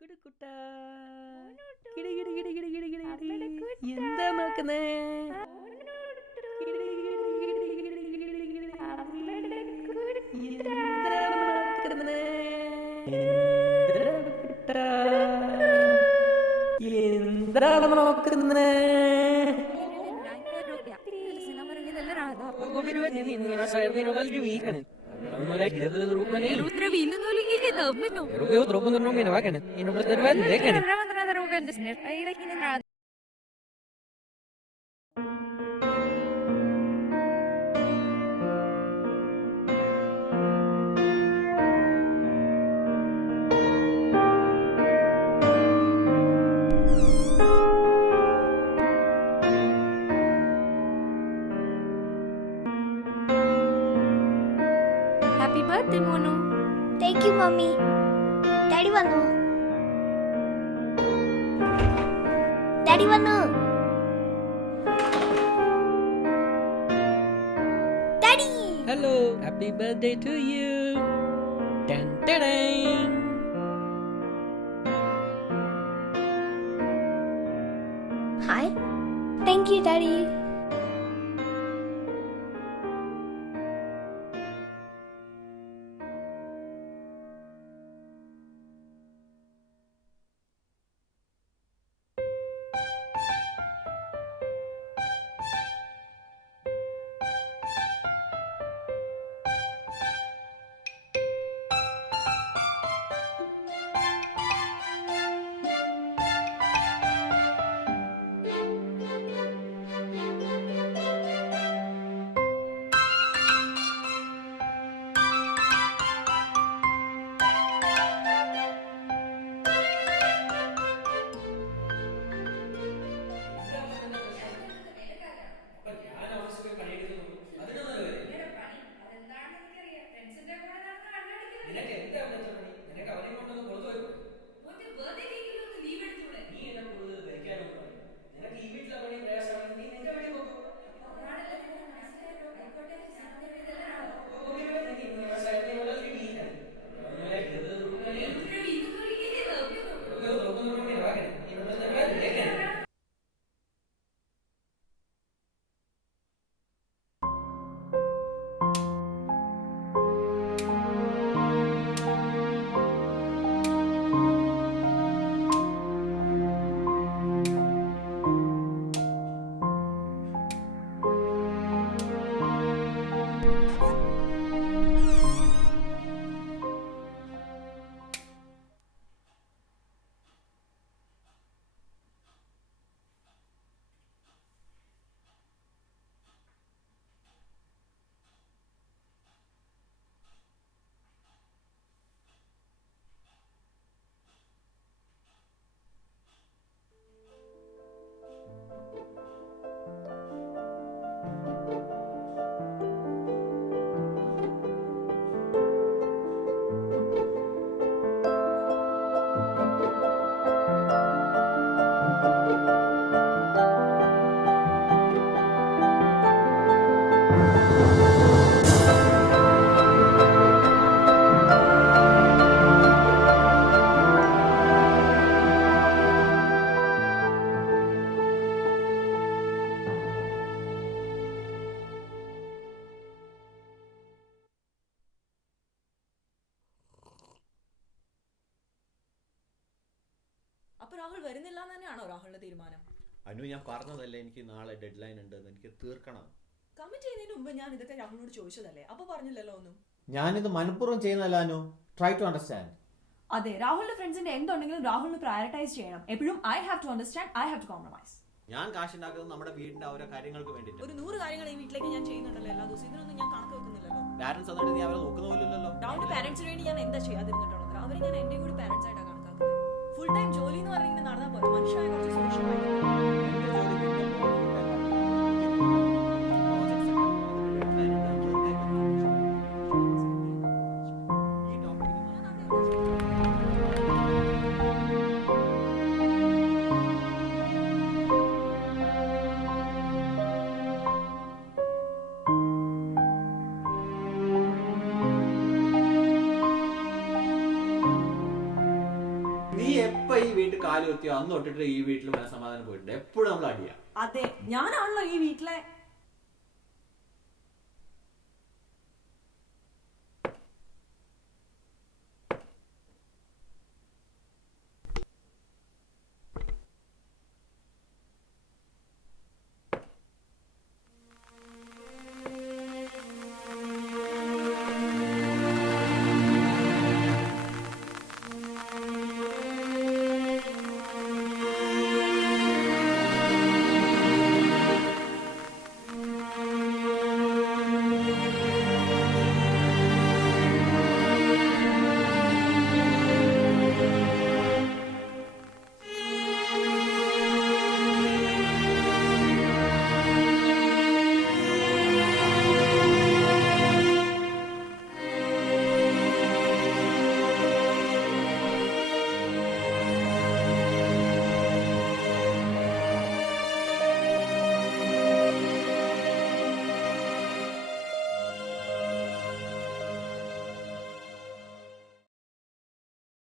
കുടുക്കുട്ടാ കിടി കിടി കിടി കിടി കിടി കിടി കിടി എന്താ നോക്കുന്നേ? എന്താണ് നോക്കുന്നേ? Happy birthday, Monu. Thank you, Mommy. Daddy വന്നു. Daddy വന്നു. Daddy. Hello, happy birthday to you. Dun, dun, dun. Hi. Thank you, Daddy. അപ്പൊ രാഹുൽ വരുന്നില്ല എന്ന് തന്നെയാണോ രാഹുലിന്റെ തീരുമാനം? അനു, ഞാൻ പറഞ്ഞതല്ലേ എനിക്ക് നാളെ ഡെഡ് ലൈൻ ഉണ്ട്, എനിക്ക് തീർക്കണം. കമ്മിറ്റ് ചെയ്യുന്നതിന് മുമ്പ് ഞാൻ ഇതൊക്കെ രാഹുലിനോട് ചോദിച്ചതല്ലേ, അപ്പൊ പറഞ്ഞില്ലല്ലോ ഒന്നും. ഞാനിത് മനഃപൂർവ്വം ചെയ്യുന്നല്ല അനു, ട്രൈ ടു അണ്ടർസ്റ്റാൻഡ്. അതെ, രാഹുലിന്റെ ഫ്രണ്ട്സിന്റെ എന്തുണ്ടെങ്കിലും രാഹുലിന് പ്രയോറിറ്റൈസ് ചെയ്യണം. എപ്പോഴും I have to understand, I have to compromise. ഞാൻ കാശുണ്ടാക്കുന്നത് നമ്മുടെ വീടിന്റെ ഓരോ കാര്യങ്ങൾക്ക് വേണ്ടിട്ട്. ഒരു 100 കാര്യങ്ങൾ ഈ വീട്ടിലേക്ക് ഞാൻ ചെയ്യുന്നുണ്ടല്ലോ എല്ലാ ദിവസവും. ഇതിനൊന്നും ഞാൻ കണക്ക് വെക്കുന്നില്ലല്ലോ. പാരന്റ്സ് വന്നിട്ട് നീ അവരെ നോക്കുന്ന പോലുള്ളല്ലോ. രാഹുലിന്റെ പാരന്റ്സിന് വേണ്ടി ഞാൻ എന്താ ചെയ്യാതിരുന്നിട്ടുള്ളത്? അവരെ ഞാൻ എന്റെ കൂടി പാരന്റ്സ് ആയിട്ടാണ് കണക്കാക്കുന്നത്. ഫുൾ ടൈം ജോലി എന്ന് പറയുന്നത് നടന്നാൽ പോലെ മനുഷ്യനായ കുറച്ച് സോഷ്യൽ ലൈഫ്. നീ കാല് കുത്തിയോ അന്ന് തൊട്ടിട്ട് ഈ വീട്ടിൽ മനസ്സമാധാനം പോയിട്ടുണ്ട്. എപ്പോഴും നമ്മൾ അടിയാ. അതെ, ഞാനാണല്ലോ ഈ വീട്ടിലെ